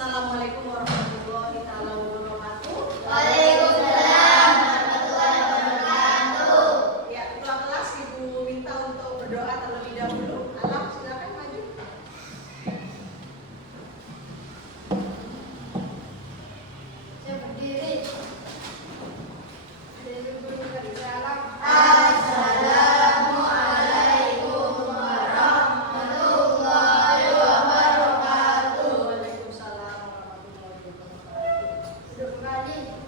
Assalamualaikum warahmatullahi wabarakatuh. Waalaikumsalam warahmatullahi wabarakatuh. Ya, ketua kelas Ibu minta untuk berdoa terlebih dahulu. Alam, silakan maju. Saya berdiri. Assalamualaikum warahmatullahi wabarakatuh. Waalaikumsalam warahmatullahi wabarakatuh. Duduk kembali.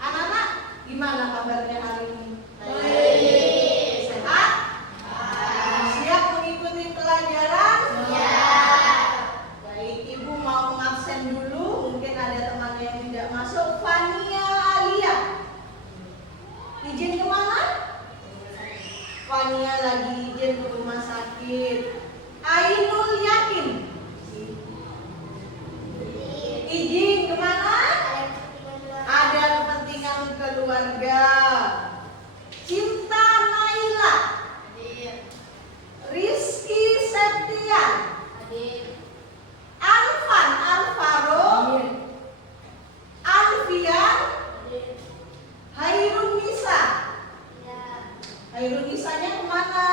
Anak-anak, gimana kabarnya hari ini? Baik. Sehat? Siap mengikuti pelajaran? Baik, Ibu mau mengabsen dulu. Mungkin ada temannya yang tidak masuk. Fania Alia. Izin kemana? Fania lagi izin ke rumah sakit. Ainul Yakin. Izin kemana? Ada kepentingan keluarga. Cinta Naila. Rizky Septian. Alvan Alvaro. Alfian. Hairun Nisa. Hairun Nisanya kemana?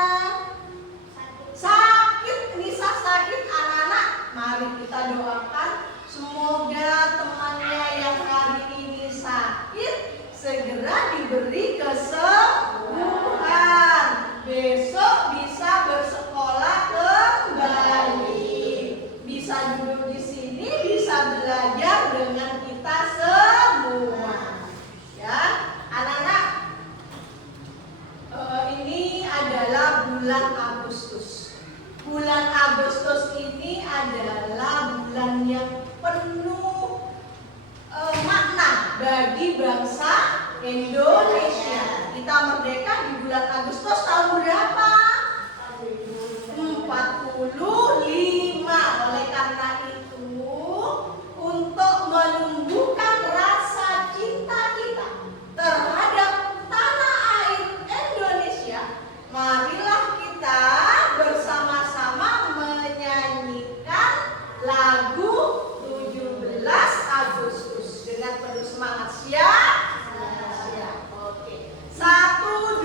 Sakit, Nisa sakit. Anak-anak, mari kita doakan semoga temannya yang hari ini sakit segera diberi kesembuhan. Besok bisa bersekolah kembali. Bisa duduk di sini, bisa belajar dengan kita semua. Ya, anak-anak, ini adalah bulan Agustus. Bulan Agustus ini adalah bulan yang penuh makna bagi bangsa Indonesia. Kita merdeka di bulan Agustus tahun berapa? 45. Oleh karena itu, untuk menumbuhkan rasa cinta kita terhadap tanah air Indonesia, marilah kita bersama-sama menyanyikan lagu 17 Agustus dengan penuh semangat. Siap? Siap. Oke. 1,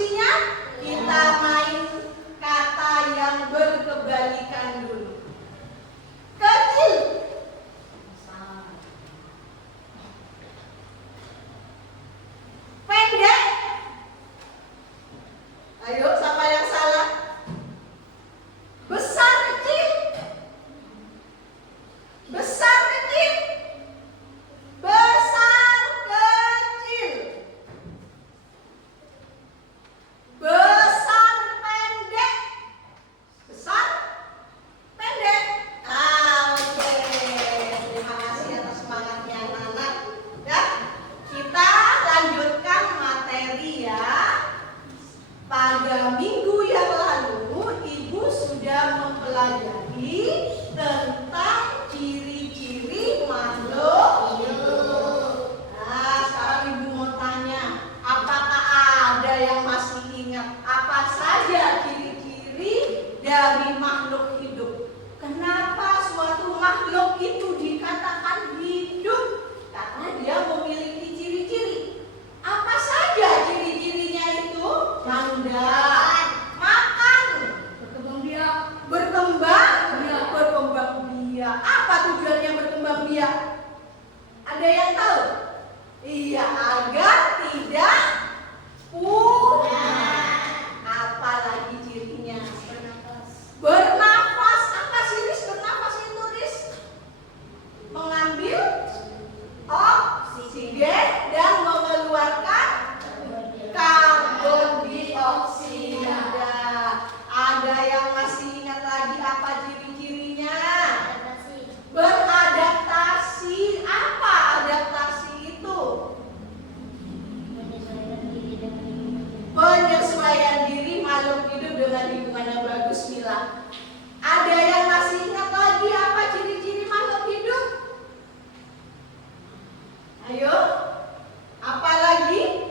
Mestinya kita main kata yang berkebalikan dulu. Kecil. Pendek. Ayo, siapa yang salah? Besar kecil. Besar kecil. Besar kecil. Besar pendek. Besar pendek. Oke. Terima kasih atas semangatnya anak-anak. Ya, kita lanjutkan materi ya. Pada minggu yang lalu Ibu sudah mempelajari tentang ciri-ciri makhluk hidup. Nah, sekarang Ibu mau tanya, apakah ada yang masih ingat apa saja ciri-ciri dari makhluk hidup? Kenapa suatu makhluk itu dikatakan hidup? Karena dia memiliki ciri-ciri. Apa saja ciri-cirinya itu? Mandang, makan, berkembang biak. Apa tujuannya berkembang biak? Ada yang tahu? Iya, agar tidak punah. Apalagi cirinya? Bernafas. Apa sih Riz? Bernafas itu Riz? Mengambil oksigen dan mengeluarkan karbon dioksida. Ada yang masih ingat lagi apa ciri-cirinya? Beradaptasi. Apa adaptasi itu? Penyesuaian diri makhluk hidup dengan lingkungan yang bagus, Mila. Ada yang masih ingat lagi apa ciri-ciri makhluk hidup? Ayo, apa lagi?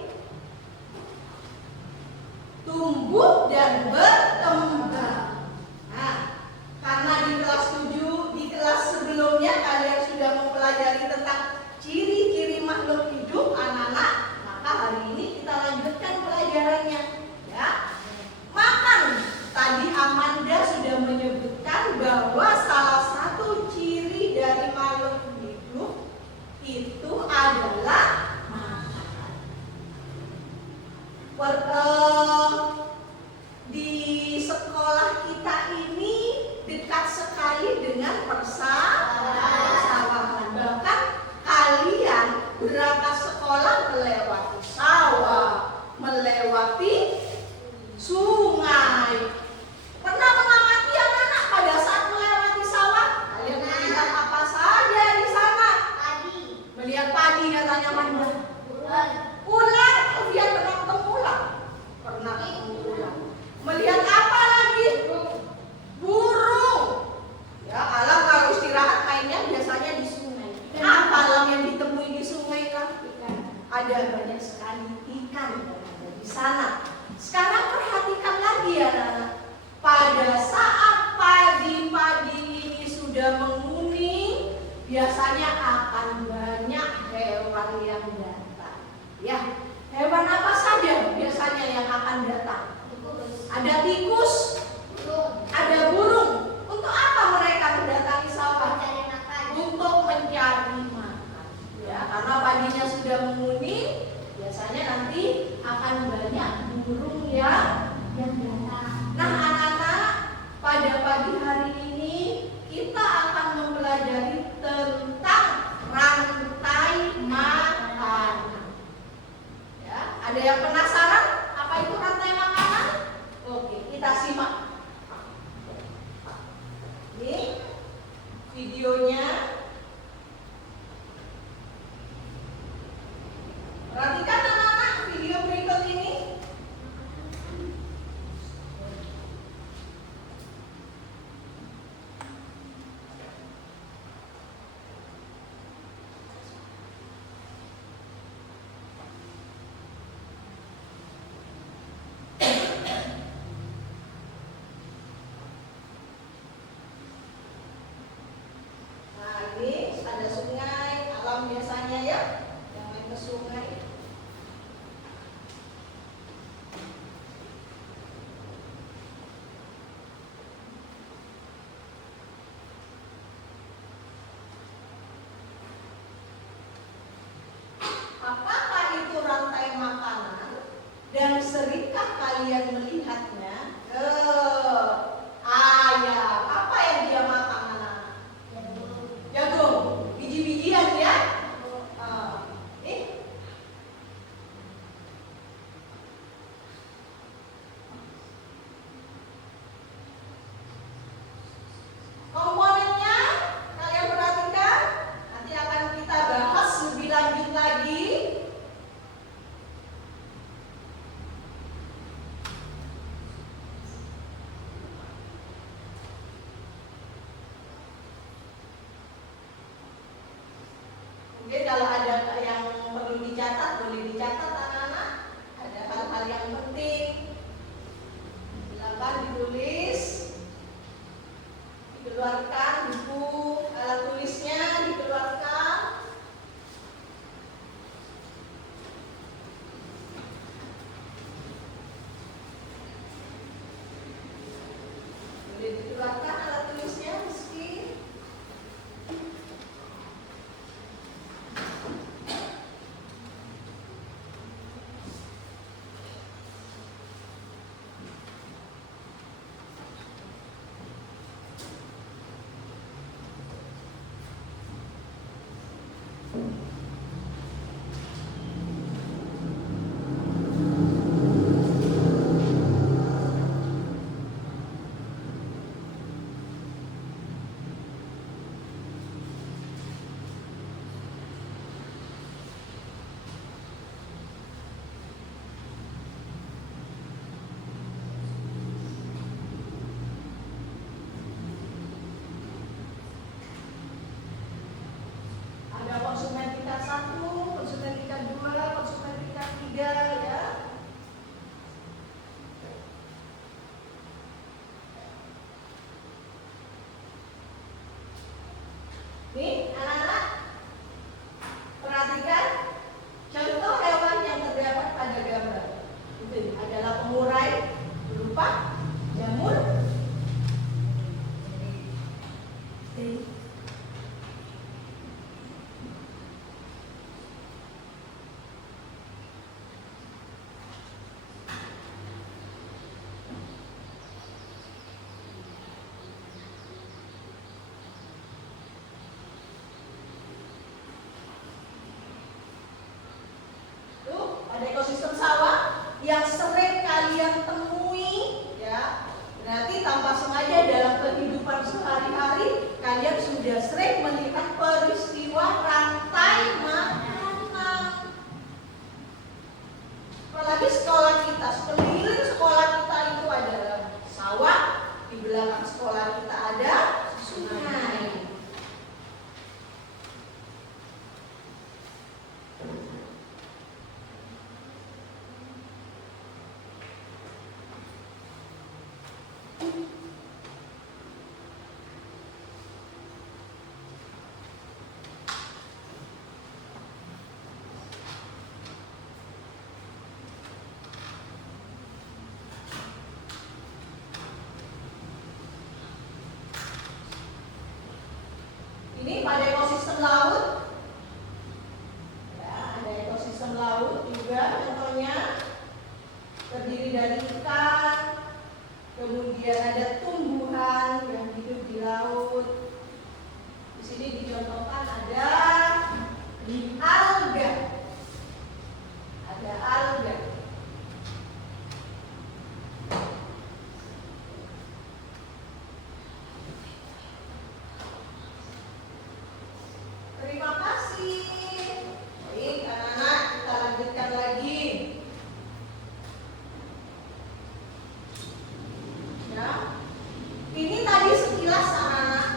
Tumbuh dan berkembang. Nah, karena di kelas 7, di kelas sebelumnya kalian sudah mempelajari tentang ciri-ciri makhluk hidup anak-anak, maka hari ini kita lanjutkan pelajarannya. Ya, makan. Tadi Amanda sudah menyebutkan bahwa salah satu ciri dari makhluk hidup itu adalah makan. Di sekolah kita ini dekat sekali dengan persawahan. Bahkan kalian berangkat sekolah melewati sawah, melewati sungai. Pernah mengamati anak-anak pada saat melewati sawah? Kalian melihat apa saja di sana? Melihat padi katanya Manda. Ular, kalian pernah ketemu ular? Pernah ketemu ular. Melihat apa lagi? Burung. Ya, alam kalau istirahat mainnya biasanya di sungai. Apa alam yang ditemui di sungai kan? Ada banyak sekali ikan yang ada di sana. Sekarang perhatikan lagi ya anak-anak. Pada saat padi-padi ini sudah menguning, biasanya akan banyak hewan yang datang. Ya, hewan apa saja biasanya yang akan datang? Ada tikus, ada burung. Untuk apa mereka mendatangi sawah? Untuk mencari makan. Ya, karena padinya sudah menguning, biasanya nanti akan banyak burung yang datang. Nah, anak-anak, pada pagi hari ini kita akan mempelajari tentang rantai makanan. Ya, ada yang penasaran apa itu rantai makanan? Oke, kita simak. Ini videonya. Perhatikan anak-anak video berikut ini. Dan seringkah kalian melihatnya? Ayam. Apa yang dia makan anak-anak? Jagung. Biji-bijian ya? Komponennya kalian perhatikan. Nanti akan kita bahas lebih lanjut lagi. Mungkin kalau ada yang perlu dicatat, boleh dicatat anak-anak. Ada hal-hal yang penting, silakan ditulis, dikeluarkan buku alat tulisnya, dikeluarkan. Boleh dikeluarkan alat tulisnya, meski ada konsumen tingkat 1, konsumen tingkat 2, konsumen tingkat 3 ya. Nih anak-anak, perhatikan contoh hewan yang terdapat pada gambar. Itu adalah pengurai berupa jamur. Ada ekosistem sawah yang sering kalian temui ya. Berarti tanpa sengaja dalam kehidupan sehari-hari kalian sudah sering melihat peristiwa rantai makanan. Apalagi sekolah kita, sekeliling sekolah kita itu adalah sawah, di belakang sekolah kita ada sungai. Ini pada ekosistem laut, ya, ada ekosistem laut juga, contohnya terdiri dari ikan, kemudian ada tumbuhan yang hidup di laut. Di sini dicontohkan ada alga, ada alga. Terima kasih. Baik, anak-anak, kita lanjutkan lagi. Ya, ini tadi sekilas anak-anak,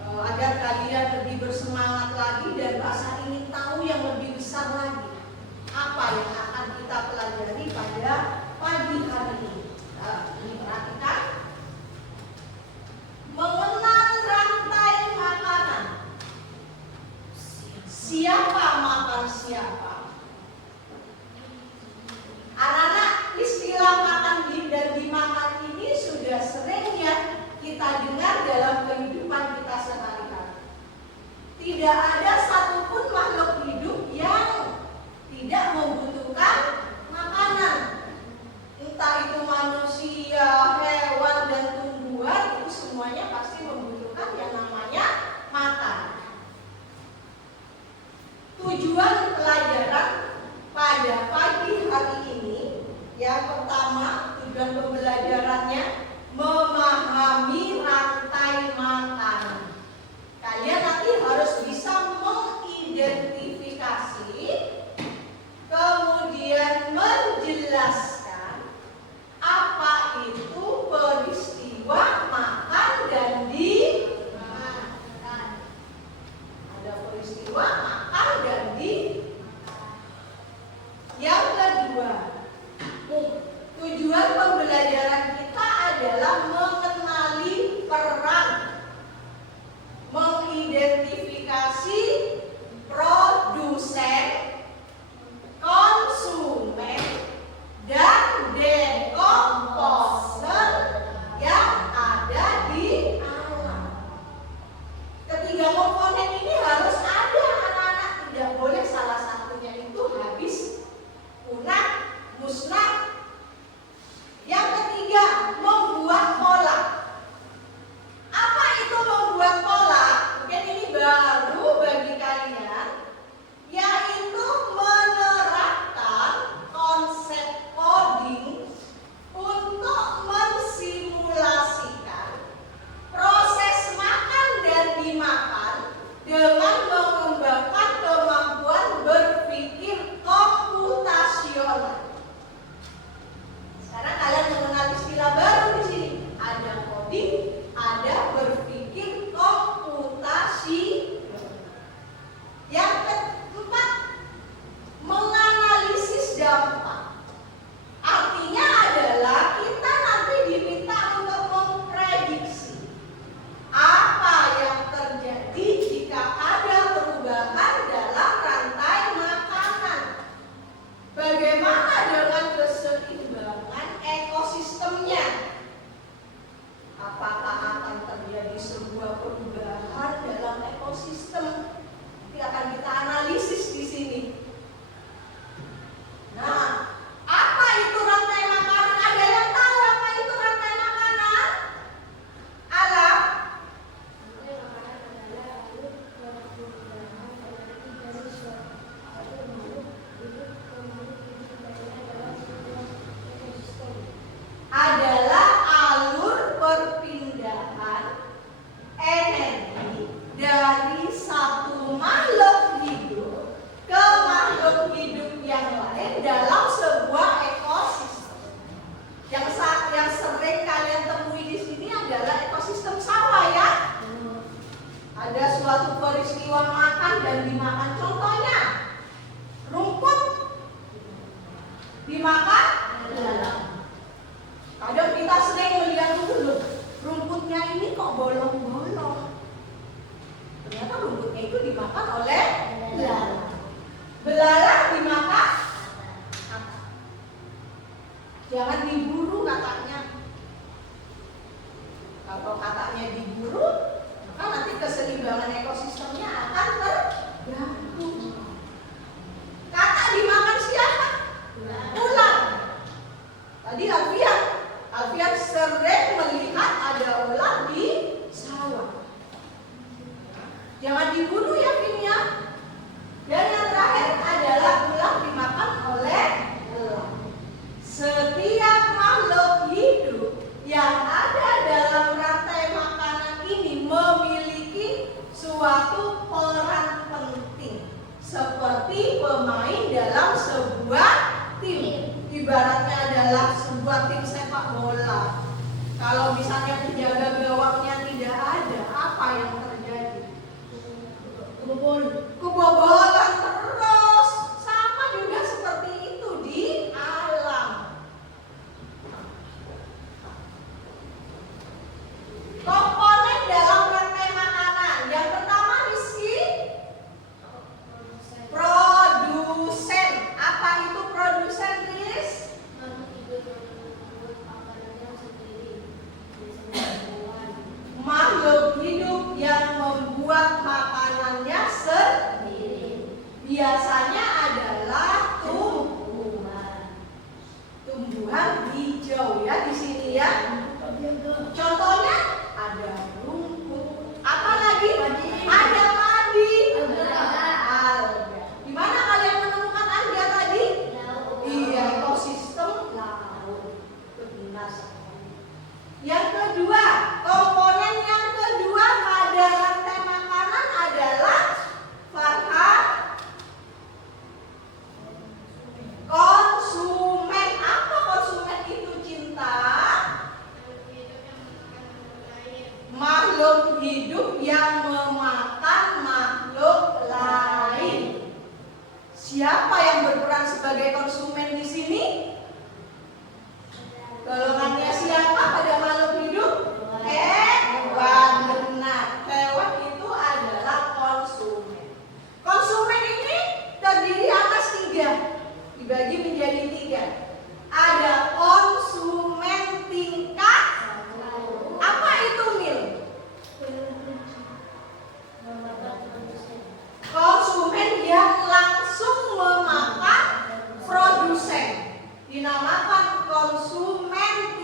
agar kalian lebih bersemangat lagi dan rasa ingin tahu yang lebih besar lagi. Apa yang akan tujuan pembelajarannya memahami rantai makanan. Kalian nanti harus bisa mengidentifikasi, kemudian menjelaskan apa itu peristiwa makan dan dimakan. Ada peristiwa makan dan yang kedua, tujuan pembelajaran kita adalah mengenali peran, mengidentifikasi produsen, konsumen, dan dekomposer yang ada di alam. Ketiga komponen ini harus ada, anak-anak. Tidak boleh salah satunya itu habis, punah, musnah. Yang ketiga, membuat pola. Apa itu membuat pola? Mungkin ini baru bagi kalian, yaitu menerapkan konsep coding untuk mensimulasikan proses makan dan dimakan dengan mengembangkan kemampuan berpikir komputasional. Sekarang kalian mengenal istilah baru di sini. Ada coding, ada berpikir komputasi. Yang keempat, menganalisis dampak. Artinya adalah kita nanti diminta untuk memprediksi apa yang terjadi jika ada perubahan dalam rantai makanan. Bagaimana dengan keseimbangan ekosistemnya? Apakah akan terjadi sebuah perubahan dalam ekosistem? Nanti akan kita analisis di sini. Nah, apa itu rantai makanan? Ada yang tahu apa itu rantai makanan? Alam? Adalah alur perpindahan energi dari satu makhluk hidup ke makhluk hidup yang lain dalam sebuah ekosistem. Yang sering kalian temui di sini adalah ekosistem sawah, ya. Ada suatu peristiwa makan dan dimakan. Contohnya, rumput dimakan belalang. Kadang kita sering melihat dulu, rumputnya ini kok bolong-bolong. Ternyata rumputnya itu dimakan oleh belalang. Belalang dimakan apa? Jangan diburu katanya. Kalau katanya diburu, maka nanti keseimbangan ekosistemnya akan terganggu. Kata dimakan siapa? Ular. Tadi Alfian sering melihat ada ular di sawah. Jangan diburu ya, Vin, ya. Dan yang terakhir adalah ular dimakan oleh elang. Setiap makhluk hidup yang ada dalam rantai makanan ini memiliki suatu peran penting, seperti pemain dalam sebuah tim. Ibaratnya adalah sebuah tim sepak bola. Kalau misalnya penjaga gawangnya tidak ada, apa yang terjadi? Kebobolan terus. Sama juga seperti itu di alam. Komponen dalam rantai makanan. Yang pertama, Rizky, produsen. Apa itu produsen, Riz? Makhluk hidup yang membuat makanannya sendiri. rasa. Yang kedua, komponen yang kedua pada rantai makanan adalah Farhan konsumen. Apa konsumen itu, Cinta? Makhluk hidup yang memakan makhluk lain. Siapa yang berperan sebagai konsumen di sini? Golongannya siapa pada makhluk hidup? Hewan. Benar. Hewan itu adalah konsumen. Konsumen ini terdiri atas 3. Dibagi menjadi 3. Ada konsumen tingkat. Apa itu, Mil? Konsumen yang langsung memakan produsen. Dinamakan konsumen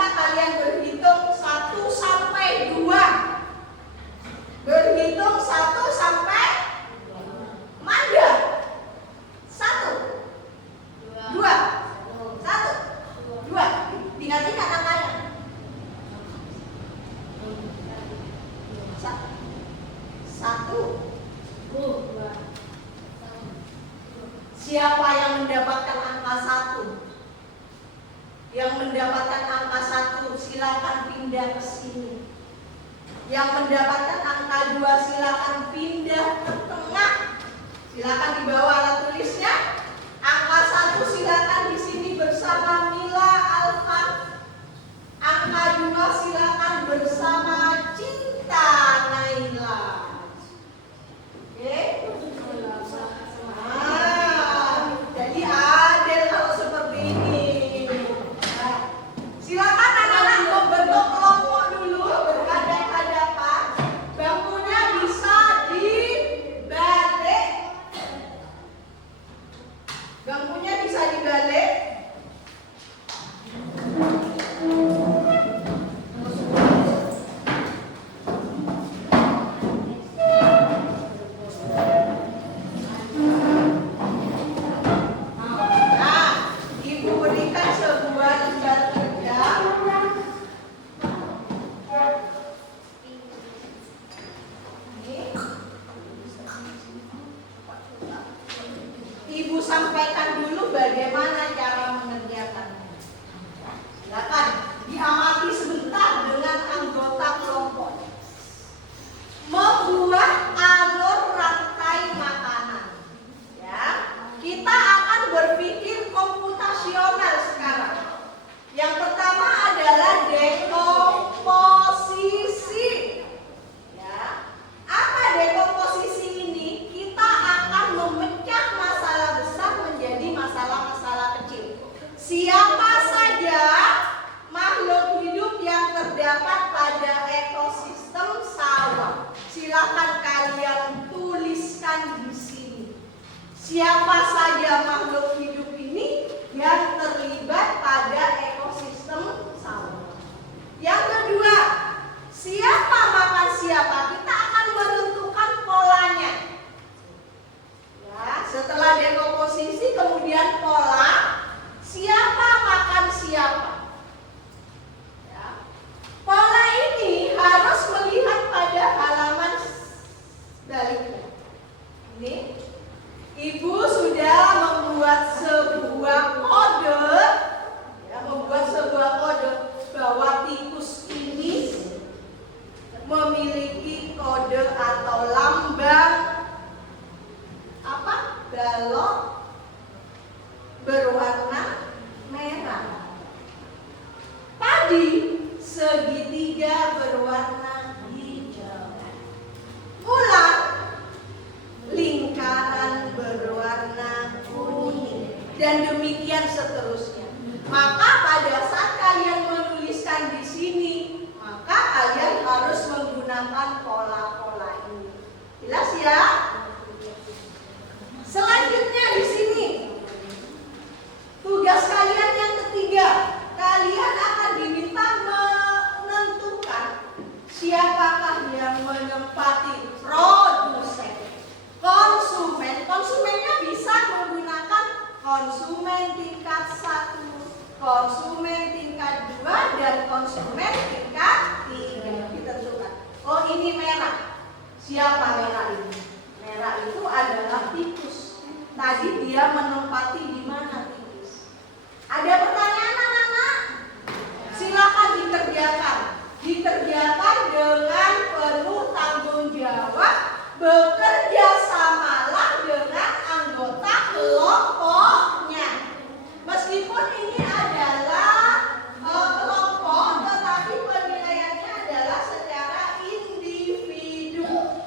minta kalian berhitung 1 sampai 2. Berhitung 1 sampai mana? 1, 2, 1, 2. Ingat-ingat angkanya. 1. Siapa yang mendapatkan angka 1? Yang mendapatkan angka 1 silakan pindah ke sini. Yang mendapatkan angka 2 silakan pindah ke tengah. Silakan dibawa alat tulisnya. Angka 1 silakan di sini bersama Mila Alfa. Angka 2 silakan bersama Cinta Naila. Oke? Jadi adil kalau seperti ini. Silakan anak-anak membentuk kelompok dulu berhadapan-hadapan. Bangkunya bisa dibalik. Bangkunya bisa dibalik. Ibu sampaikan dulu bagaimana cara mengerjakannya. Silakan diamati sebentar dengan anggota kelompok. Membuat alur rantai makanan. Ya, kita akan berpikir komputasional sekarang. Yang pertama adalah dekomposisi. Ya, apa dekomposisi ini? Kita akan memecah masalah besar menjadi masalah-masalah kecil. Siapa saja makhluk hidup yang terdapat pada ekosistem sawah? Silakan kalian tuliskan di sini. Siapa saja makhluk hidup ini yang terlibat pada ekosistem sawah? Yang kedua, siapa makan siapa? Kita akan menentukan polanya. Ya, setelah dekomposisi kemudian pola, siapa makan siapa. Ya. Pola ini harus melihat pada halaman sebaliknya. Ini Ibu sudah membuat sebuah kode, ya, bahwa tikus ini memiliki kode atau lambang apa? Balok berwarna merah. Padi segitiga berwarna hijau. Ular lingkaran berwarna kuning, dan demikian seterusnya. Maka pada saat kalian menuliskan di sini, maka kalian harus menggunakan pola-pola ini. Jelas ya? Selanjutnya di sini, tugas kalian yang ketiga, kalian akan diminta menentukan siapakah yang menempati produsen, konsumen. Konsumennya bisa menggunakan konsumen tingkat 1, konsumen tingkat 2, dan konsumen tingkat 3. Ditentukan. Oh, ini merah. Siapa merah ini? Merah itu adalah tikus. Tadi dia menempati di mana tikus? Ada pertanyaan anak-anak? Silakan dikerjakan. Dikerjakan dengan penuh tanggung jawab. Bekerja samalah dengan anggota kelompoknya. Meskipun ini adalah kelompok, tetapi penilaiannya adalah secara individu.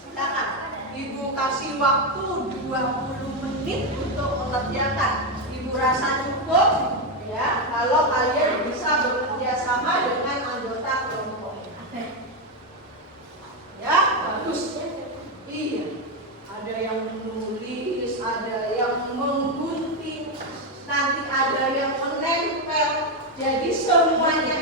Silakan, Ibu kasih waktu 20 menit untuk mengerjakan. Ibu rasa cukup ya kalau kalian bisa bekerja sama dengan anggota kelompok. Ya, bagus. Iya, ada yang menulis, ada yang menggunting, nanti ada yang menempel. Jadi semuanya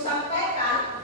disampaikan.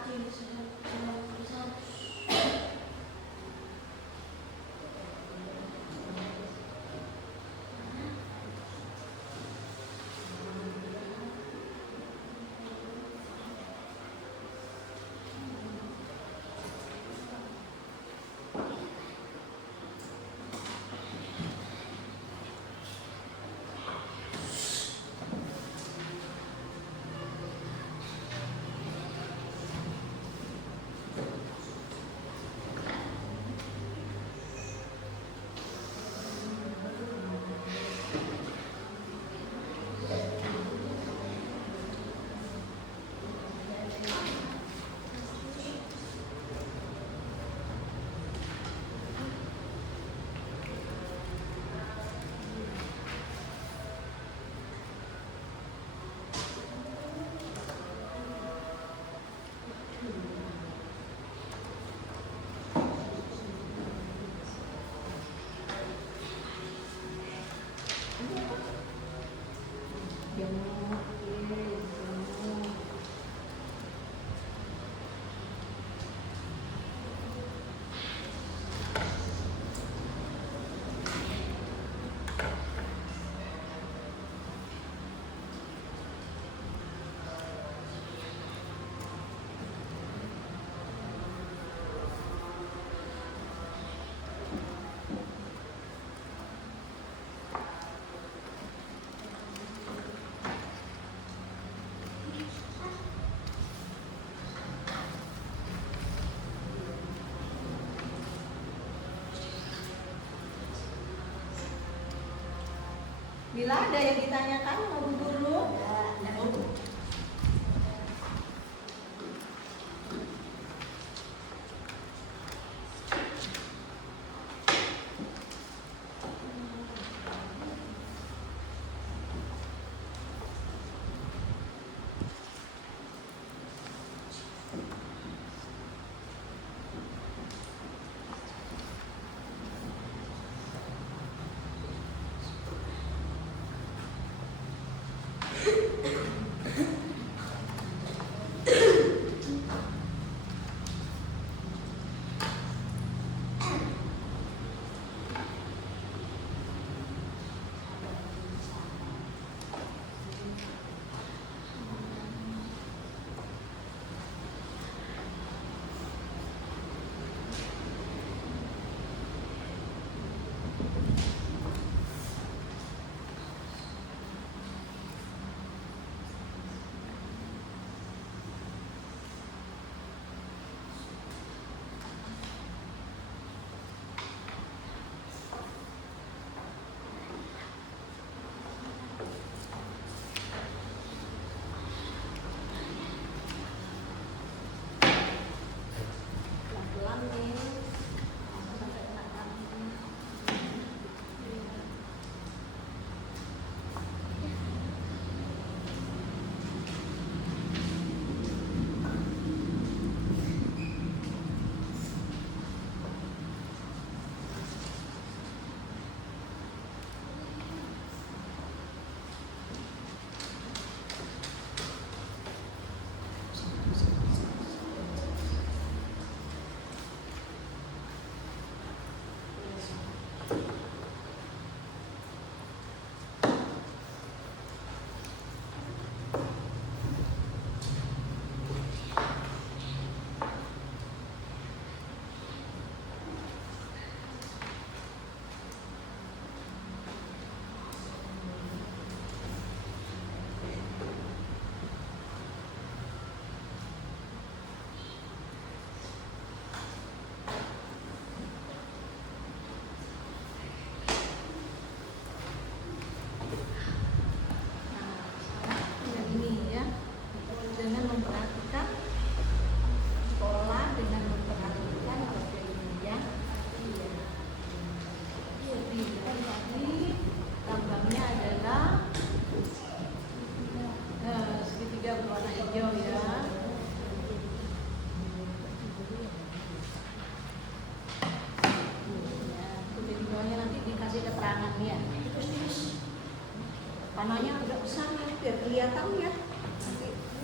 Bila ada yang ditanyakan, mau Bu Guru?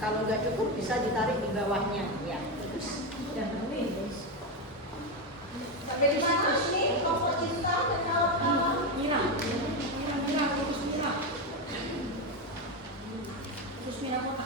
Kalau nggak cukup bisa ditarik di bawahnya ya. Terus dan sampai di mana sih kelompok cinta dan kawan-kawan? Mina, fokus Mina. Fokus Mina kota.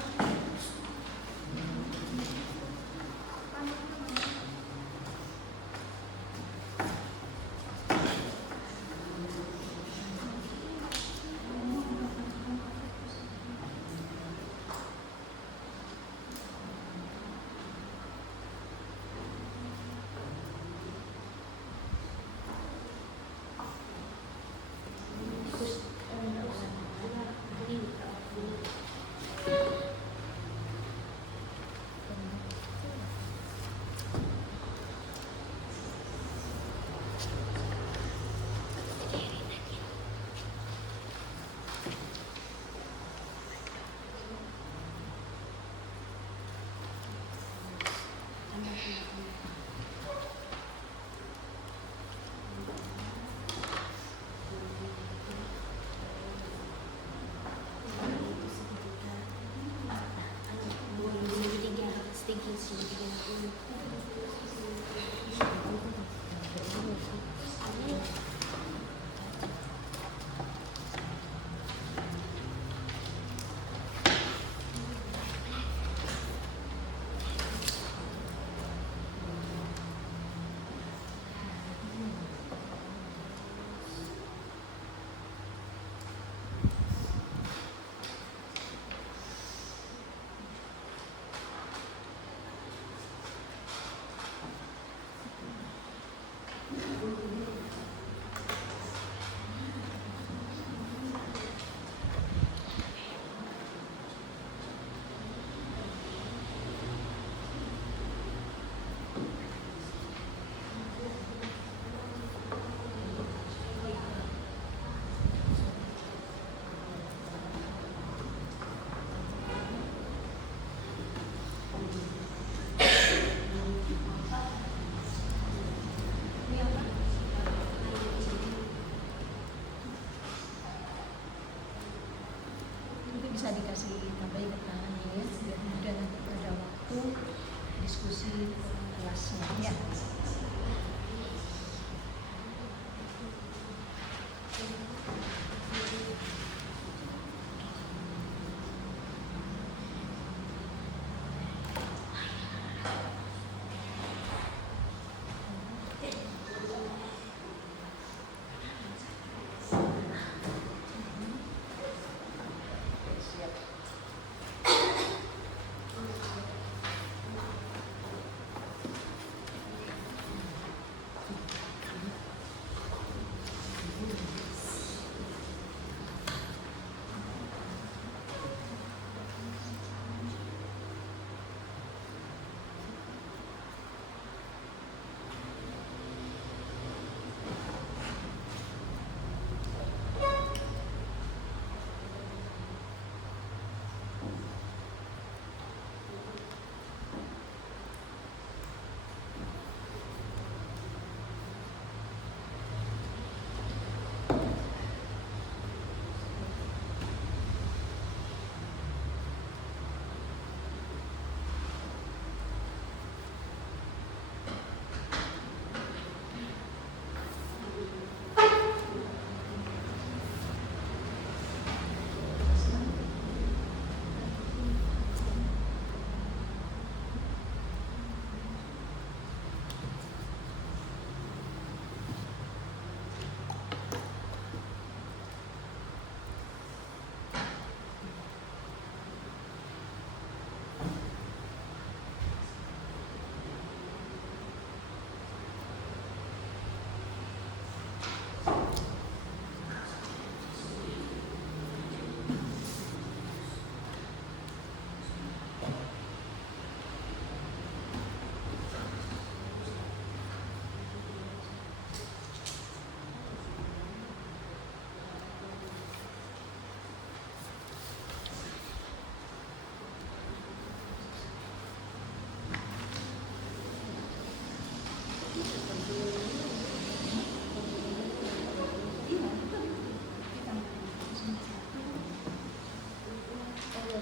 Bisa dikasih tambahin keterangannya ya, biar mudah nanti pada waktu diskusi kelasnya ya.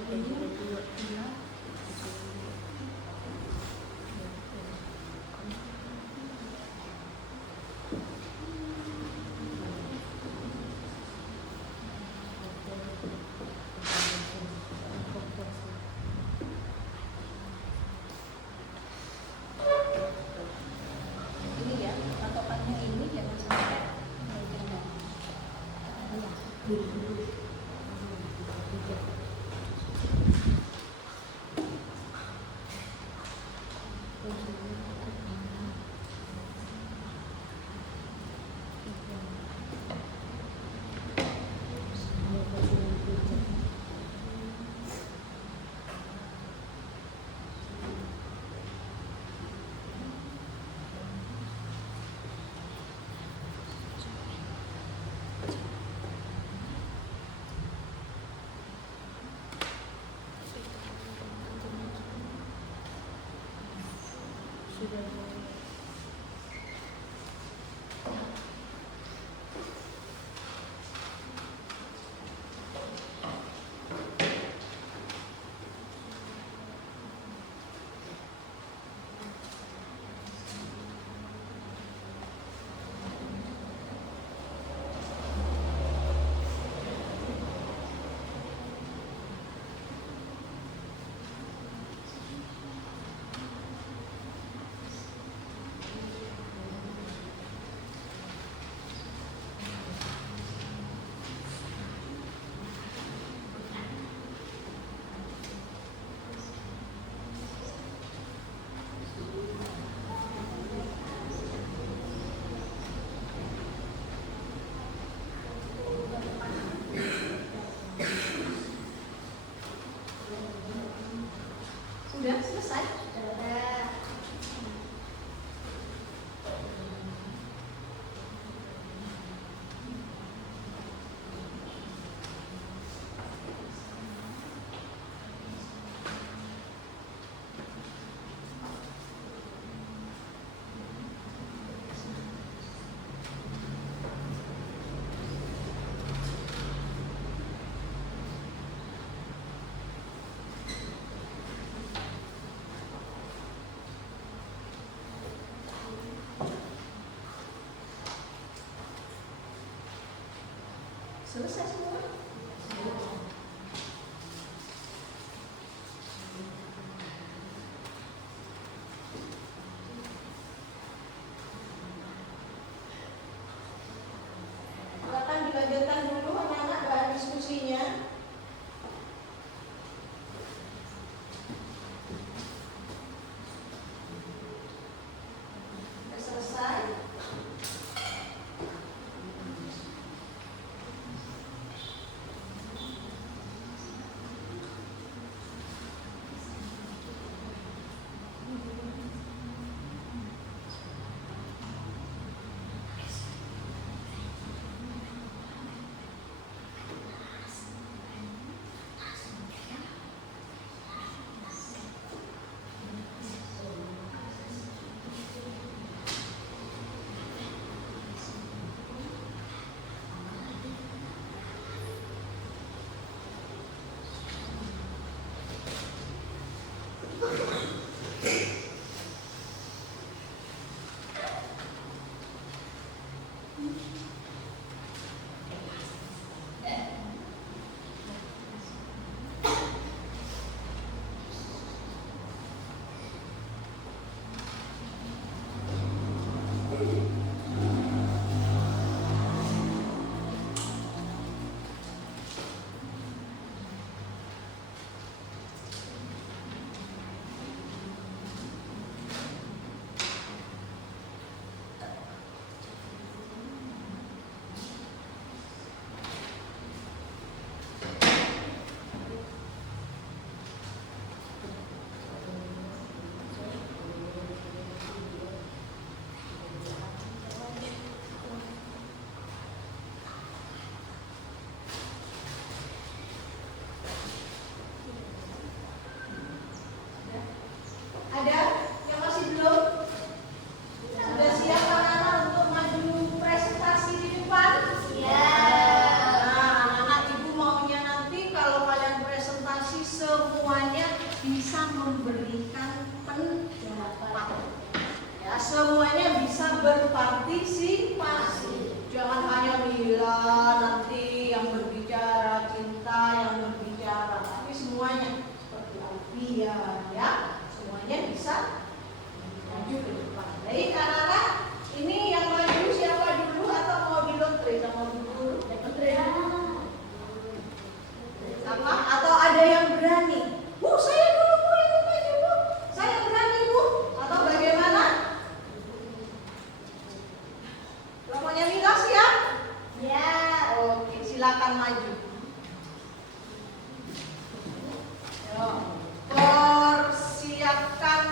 Ini Sudah selesai? Selesai semua? Silakan dilanjutkan dulu anak-anak bahan diskusinya. Sudah selesai? Ada yang masih belum? Sudah siap anak-anak untuk maju presentasi di depan? Nah, anak-anak ibu maunya nanti kalau kalian presentasi semuanya bisa memberikan pendapat. Ya, semuanya bisa berpartisipasi. Jangan hanya Mila nanti yang berbicara, Cinta yang berbicara, tapi semuanya seperti Alfian ya. Semuanya bisa maju ke depan. Baik anak-anak, ini yang maju siapa dulu atau mau dilotre sama guru? Apa? Atau ada yang berani? Bu, saya dulu Bu yang maju Bu. Saya berani Bu. Atau bagaimana? Pokoknya Mila siap? Ya. Oke, silakan maju. Yo, persiapkan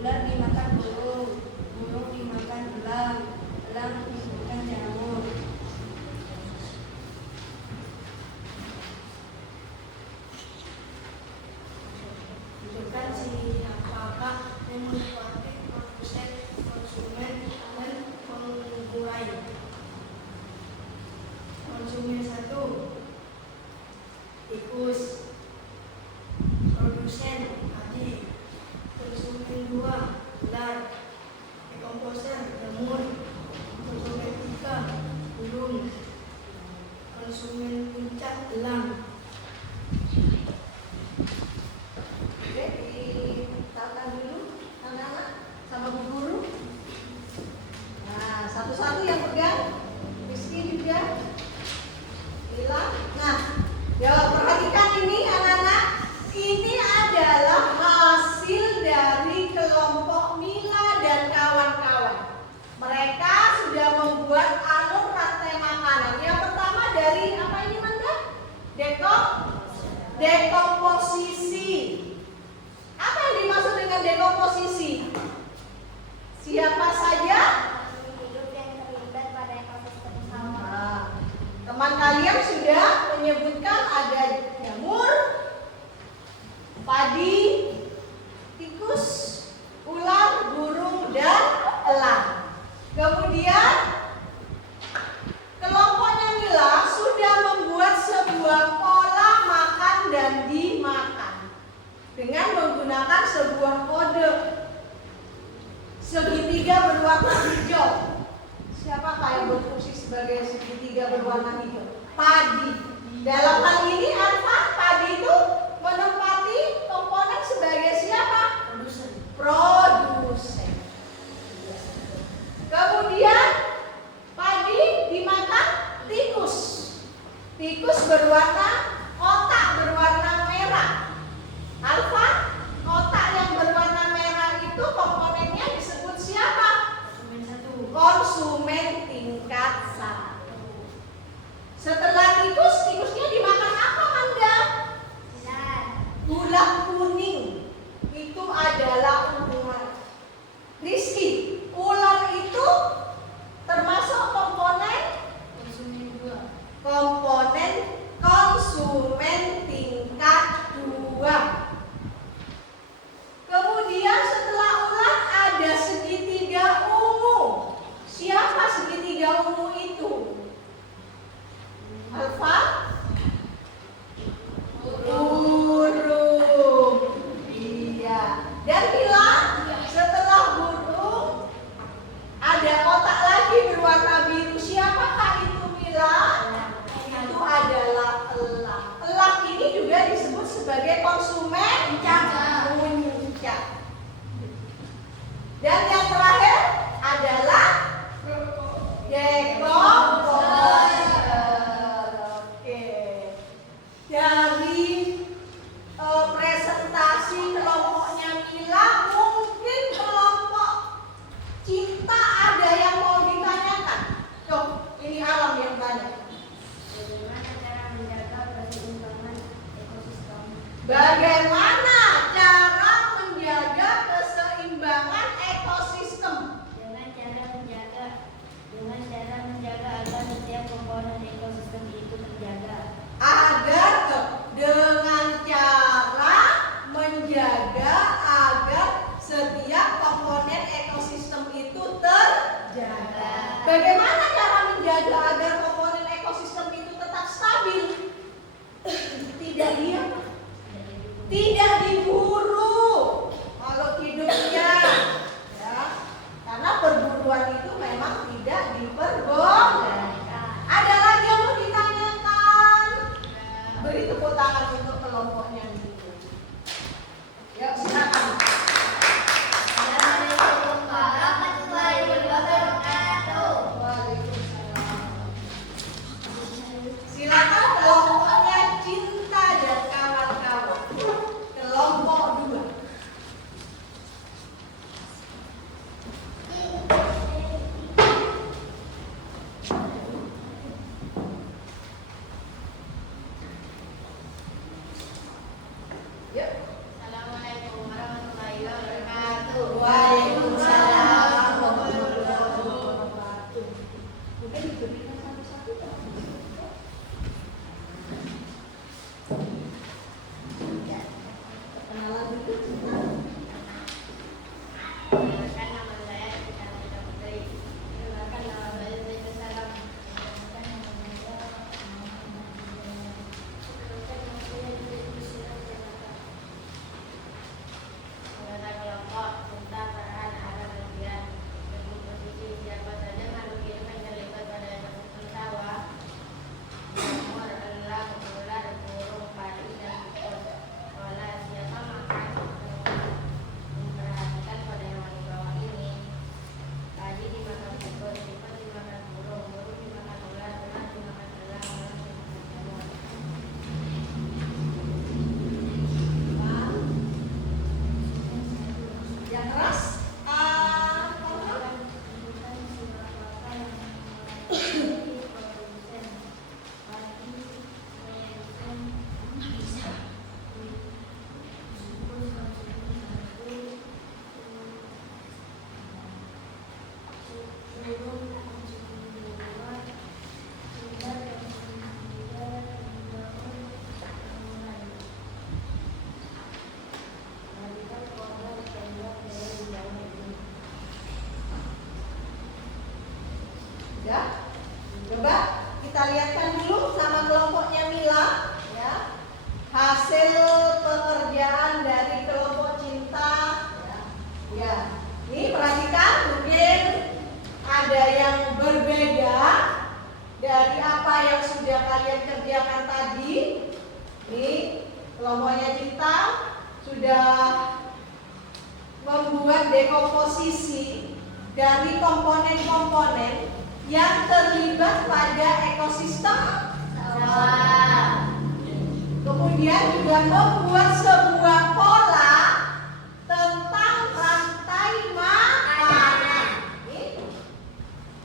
Ular dimakan burung, burung dimakan elang, elang dimakan jamur. Tentukan si apakah yang menikmati produsen, konsumen, dan pengurai. Konsumen 1, tikus. Produsen padi. Konsumen 2, ular. Dekomposer jamur. Konsumen 3, burung. Konsumen puncak elang. Oke, ditata dulu anak-anak sama Bu Guru. Nah, satu-satu yang pegang. Rizky juga. Lila. Nah, ya perhatikan ini anak-anak. Ini adalah hasil dari kelompok Mila dan kawan-kawan. Mereka sudah membuat alur rantai makanan. Yang pertama dari apa ini Manda? Dekomposisi. Apa yang dimaksud dengan dekomposisi? Siapa saja? Hidup yang terlibat pada ekosistem sawah. Nah, teman kalian sudah menyebutkan ada jamur, padi, tikus, ular, burung, dan elang. Kemudian kelompoknya Mila sudah membuat sebuah pola makan dan dimakan dengan menggunakan sebuah kode segitiga berwarna hijau. Siapakah yang berfungsi sebagai segitiga berwarna hijau? Padi. Dalam hal ini apa? Padi itu menempati komponen sebagai siapa? Produsen. Kemudian padi dimakan tikus. Tikus berwarna kotak berwarna merah. Alfa, kotak yang berwarna merah itu komponennya disebut siapa? Konsumen 1. Konsumen tingkat 1. Setelah tikus, tikusnya dimakan apa Anda? Ulat kuning. Itu adalah ular. Rizky, ular itu termasuk komponen Konsumen 2. komponen konsumen tingkat 2. Kemudian setelah ular ada segitiga ungu. Siapa segitiga ungu itu? Alfa? Burung. Iya. Dan Mila, setelah burung ada kotak lagi berwarna biru. Siapakah itu Mila? Itu adalah elang. Elang ini juga disebut sebagai konsumen puncak. Dan yang terakhir adalah dekomposer. Oke. Dari presentasi kelompoknya Mila, mungkin kelompok cinta ada yang mau ditanyakan. Tuh, ini alam yang tanya. Bagaimana cara menjaga keseimbangan ekosistem? Bagaimana cara menjaga keseimbangan ekosistem? Dengan cara menjaga agar setiap komponen ekosistem itu terjaga. Dengan cara menjaga agar setiap komponen ekosistem itu terjaga. Bagaimana cara menjaga agar komponen ekosistem itu tetap stabil? Tidak diburu kalau hidupnya, ya, karena perburuan itu memang tidak diperbolehkan. Ada lagi yang mau ditanyakan? Beri tepuk tangan untuk kelompoknya ini. Ya, silakan. Assalamualaikum warahmatullahi wabarakatuh. Waalaikumsalam. Silakan kelompoknya cinta dan kawan-kawan. Kelompok 2. Yuk. Assalamualaikum Waalaikumsalam warahmatullahi wabarakatuh. Mungkin diberikan satu-satu Pak. Ya, perkenalan dulu. Perkenalkan nama saya Tika Nita Putri. Perkenalkan nama saya Zainul Salam. Perkenalkan nama saya anggota kelompok cinta peran arah bagian berkomposisi siapa saja makhluk hidup yang terlibat pada ekosistem sawah, jamur, elang, ular, burung, padi, dan tikus. Pola siapa makan memperhatikan pada hewan di bawah ini. Padi dimakan tikus, tikus dimakan burung, burung dimakan ular, ular dimakan elang, elang dimakan jamur. Yang keras. Ya, coba kita lihatkan dulu sama kelompoknya Mila, ya. Hasil pekerjaan dari kelompok cinta, ya. Ini perhatikan, mungkin ada yang berbeda dari apa yang sudah kalian kerjakan tadi. Ini kelompoknya cinta sudah membuat dekomposisi dari komponen-komponen yang terlibat pada ekosistem sawah. Kemudian juga membuat sebuah pola tentang rantai makanan. Ini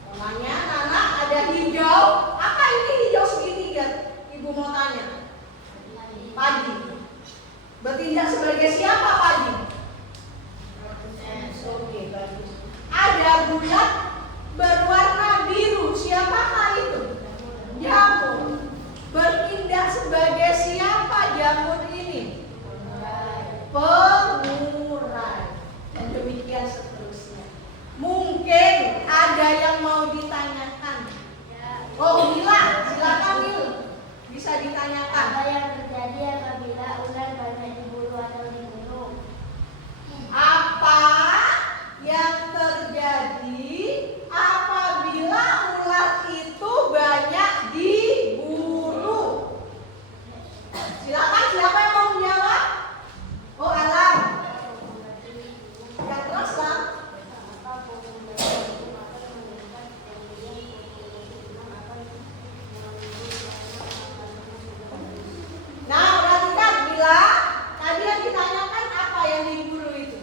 polanya anak ada hijau. Apa ini hijau segitiga? Ibu mau tanya. Padi. Bertindak sebagai siapa padi? Oke, bagus. Ada bulat berwarna biru, siapakah itu? Jamur. Bertindak sebagai siapa jamur ini? Pengurai. Dan demikian seterusnya. Mungkin ada yang mau ditanyakan. Oh, Mila, silakan Mil. Bisa ditanyakan. Apa yang terjadi apabila ular banyak diburu atau dibunuh? Apa yang terjadi apabila ular itu banyak diburu? Silakan, siapa yang mau menjawab? Oh, Alam. Yang keras lah. Nah, perhatikan Bila, tadi yang ditanyakan apa yang diburu itu?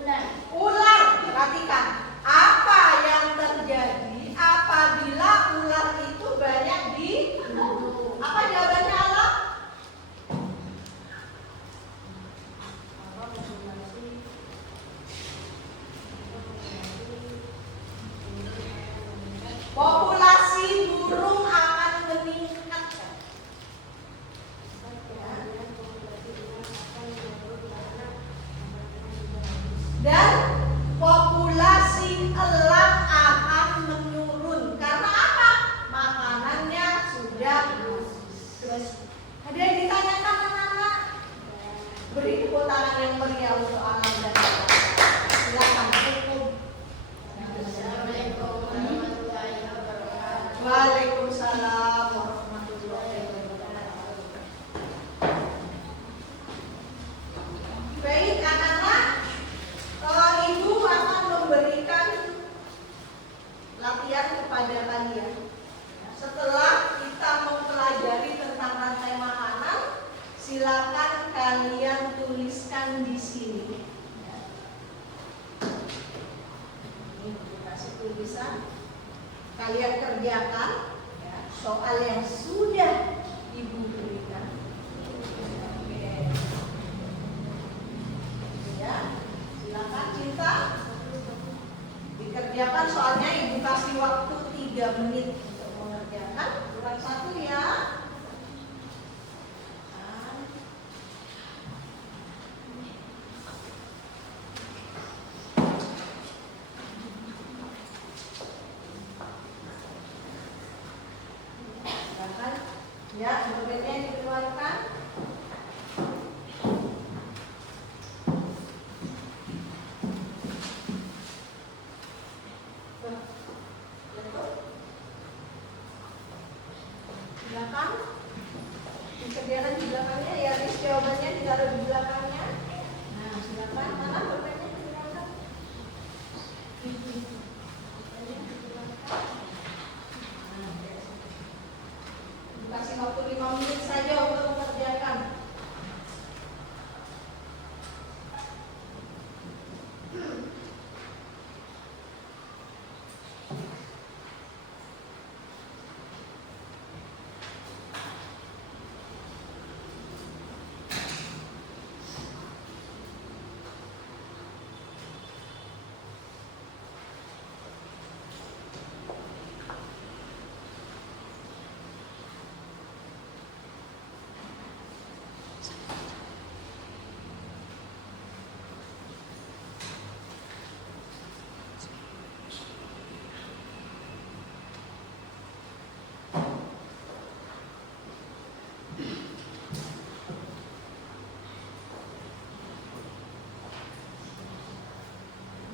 Ular. Ular, perhatikan. Apa yang terjadi apabila ular itu banyak diburu? Apa jawabannya Allah? Populasi burung akan meningkat. Dan populasi elang akan menurun. Karena apa? Makanannya sudah habis. Ada yang ditanyakan anak-anak? Beri tepuk tangan yang meriah untuk alam dan kita. Silakan. Assalamualaikum warahmatullahi wabarakatuh. Waalaikumsalam warahmatullahi wabarakatuh. Baik anak-anak, Ibu akan memberikan latihan kepada kalian. Setelah kita mempelajari tentang rantai makanan, silakan kalian tuliskan di sini. Ini dikasih tulisan. Kalian kerjakan soal yang sudah Ibu berikan. Oke. Ya, silakan Cinta. Kerjakan soalnya ibu kasih waktu 3 menit untuk mengerjakan. Kurang 1 ya. Silakan. Ya, dompetnya dikeluarkan. Silakan. Disediakan di belakangnya ya, list jawabannya ditaruh di belakangnya. Nah, silakan. Mana dompetnya dikeluarkan? Kasih waktu 5 menit saja untuk mengerjakan.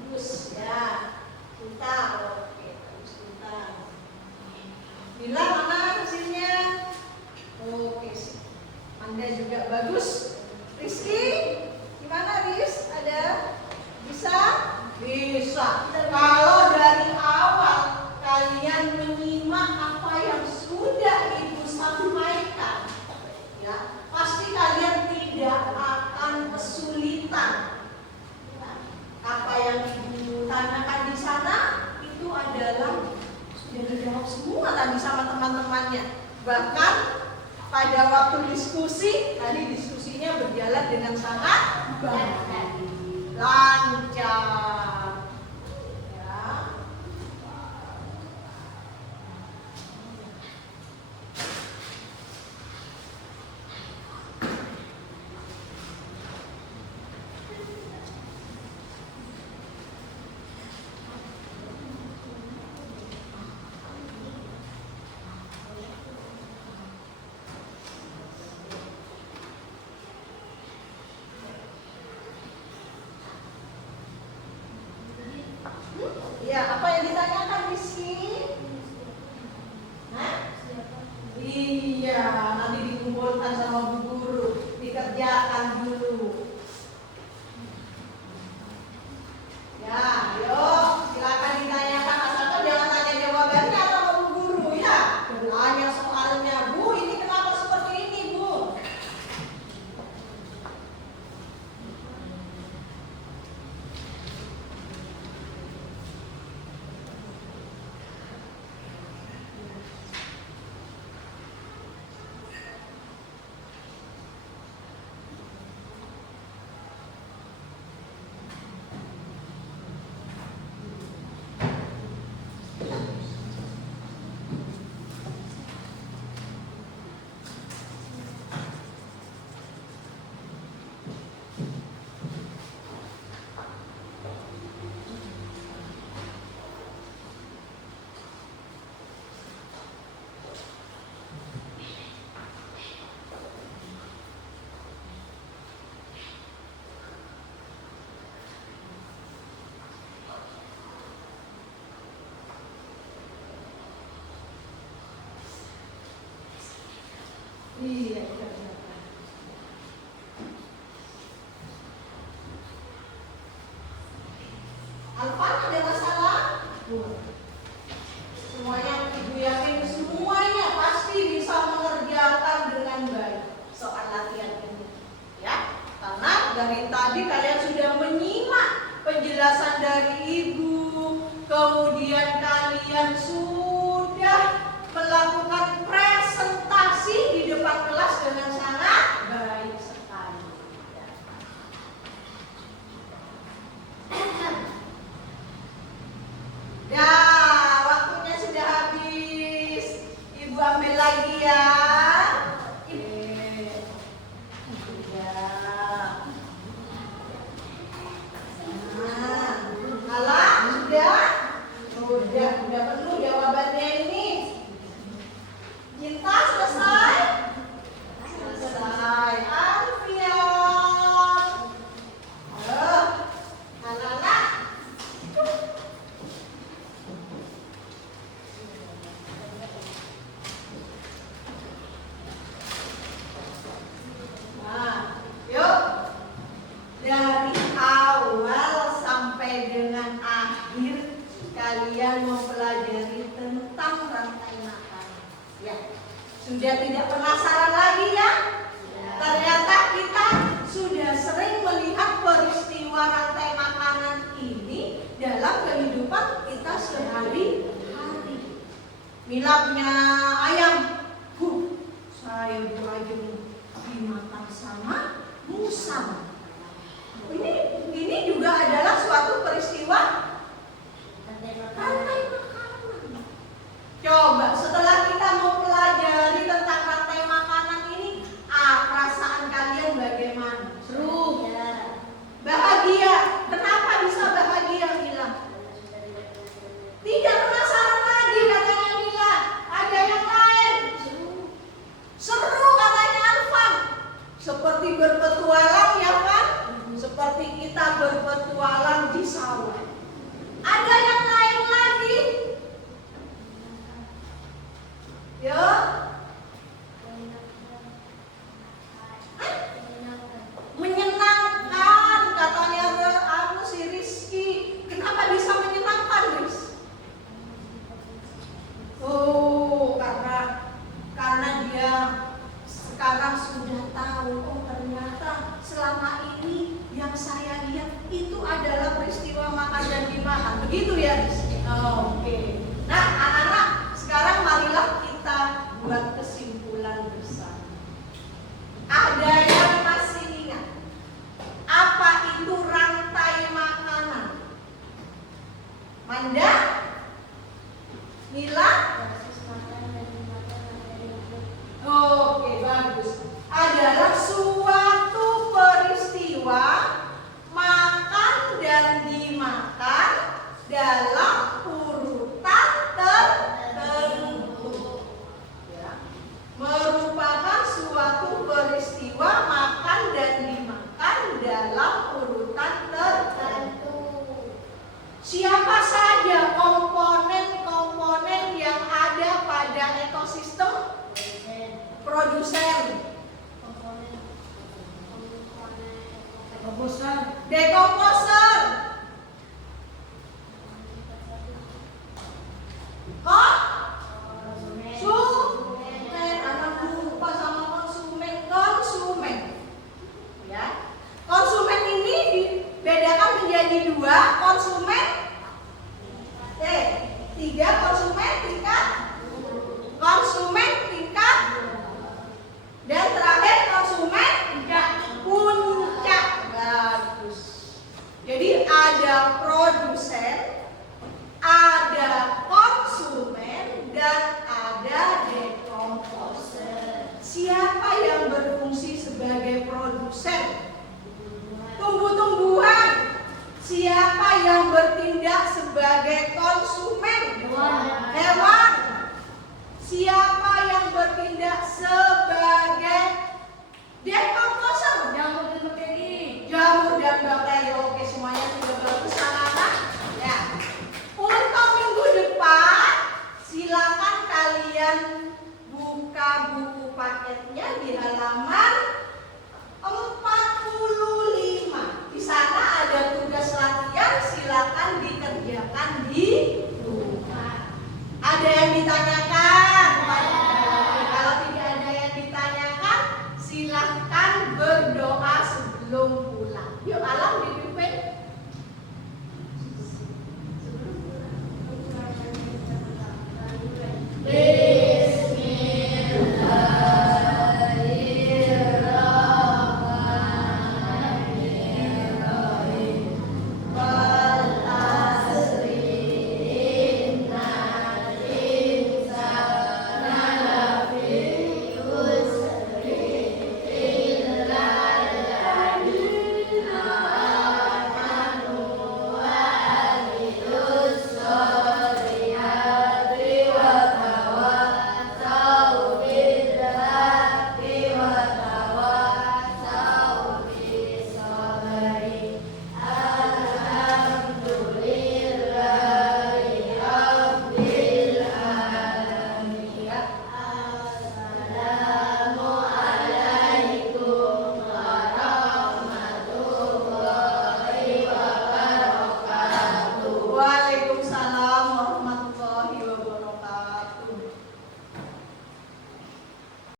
Bagus ya. Cinta. Oke, bagus cinta. Bila mana hasilnya? Oke, Anda juga bagus. Rizky, gimana Riz? Ada? Bisa? Bisa. Kalau dari awal kalian menyimak apa yang sudah ibu sampaikan, ya, pasti kalian tidak akan kesulitan. Ya, apa yang ibu tanyakan di sana itu adalah sudah dijawab semua tadi sama teman-temannya. Bahkan pada waktu diskusi, tadi diskusinya berjalan dengan sangat baik, lancar. Ya. Ya, apa yang ditanyakan Rizky? Hah? Iya, nanti dikumpulkan sama bu guru, dikerjakan dulu. Ya, yuk, silakan ditanyakan, asalkan jangan tanya jawabannya sama bu guru ya. Tanya soalnya, Bu, ini kenapa seperti ini, Bu? Iya, Alvan ada masalah? Semuanya ibu yakin semuanya pasti bisa mengerjakan dengan baik soal latihan ini, ya. Karena dari tadi kalian sudah menyimak penjelasan dari ibu, kemudian kalian sudah melakukan presentasi di depan kelas dengan sangat baik sekali. kalian mempelajari tentang rantai makanan. Ya, sudah tidak penasaran lagi ya? Ternyata kita sudah sering melihat peristiwa rantai makanan ini dalam kehidupan kita sehari-hari. Mila punya ayam, saya berayun dimakan sama musang. Ini juga adalah suatu peristiwa rantai makanan. Coba setelah kita mempelajari tentang rantai makanan ini, perasaan kalian bagaimana? Seru, bahagia. Kenapa bisa bahagia, Mila? Tidak penasaran lagi katanya Mila. Ada yang lain. Seru katanya Alvan. Seperti berpetualang ya kan? Seperti kita berpetualang di sawah. Ada yang lain lagi? Ya. Menyenangkan katanya aku si Rizky. Kenapa bisa menyenangkan, Riz? Oh, karena dia sekarang sudah tahu, oh ternyata selama ini yang saya lihat itu adalah peristiwa makan dan dimakan. Begitu ya, Riz? Oke. Nah, anak-anak, sekarang marilah kita buat kesimpulan bersama. Ada yang masih ingat apa itu rantai makanan? Manda? Mila? Oke, bagus. Adalah suatu peristiwa makan dan dimakan dalam urutan tertentu. Ya. Merupakan suatu peristiwa makan dan dimakan dalam urutan tertentu. Siapa saja komponen-komponen yang ada pada ekosistem? Produsen, dekomposer, konsumen. Anak lupa sama konsumen. Ya, konsumen ini dibedakan menjadi dua, konsumen tiga, konsumen tingkat dan terakhir konsumen puncak. Bagus. Jadi ada produsen, ada konsumen, dan ada dekomposer. Siapa yang berfungsi sebagai produsen? Tumbuh-tumbuhan. Siapa yang bertindak sebagai konsumen? Hewan. Siapa yang bertindak sebagai dekomposer? Jamur dan bakteri. Oke, semuanya sudah bagus anak-anak. Ya. Untuk minggu depan, silakan kalian buka buku paketnya di halaman 45. Di sana ada tugas latihan, silakan dikerjakan di rumah. Ada yang ditanyakan?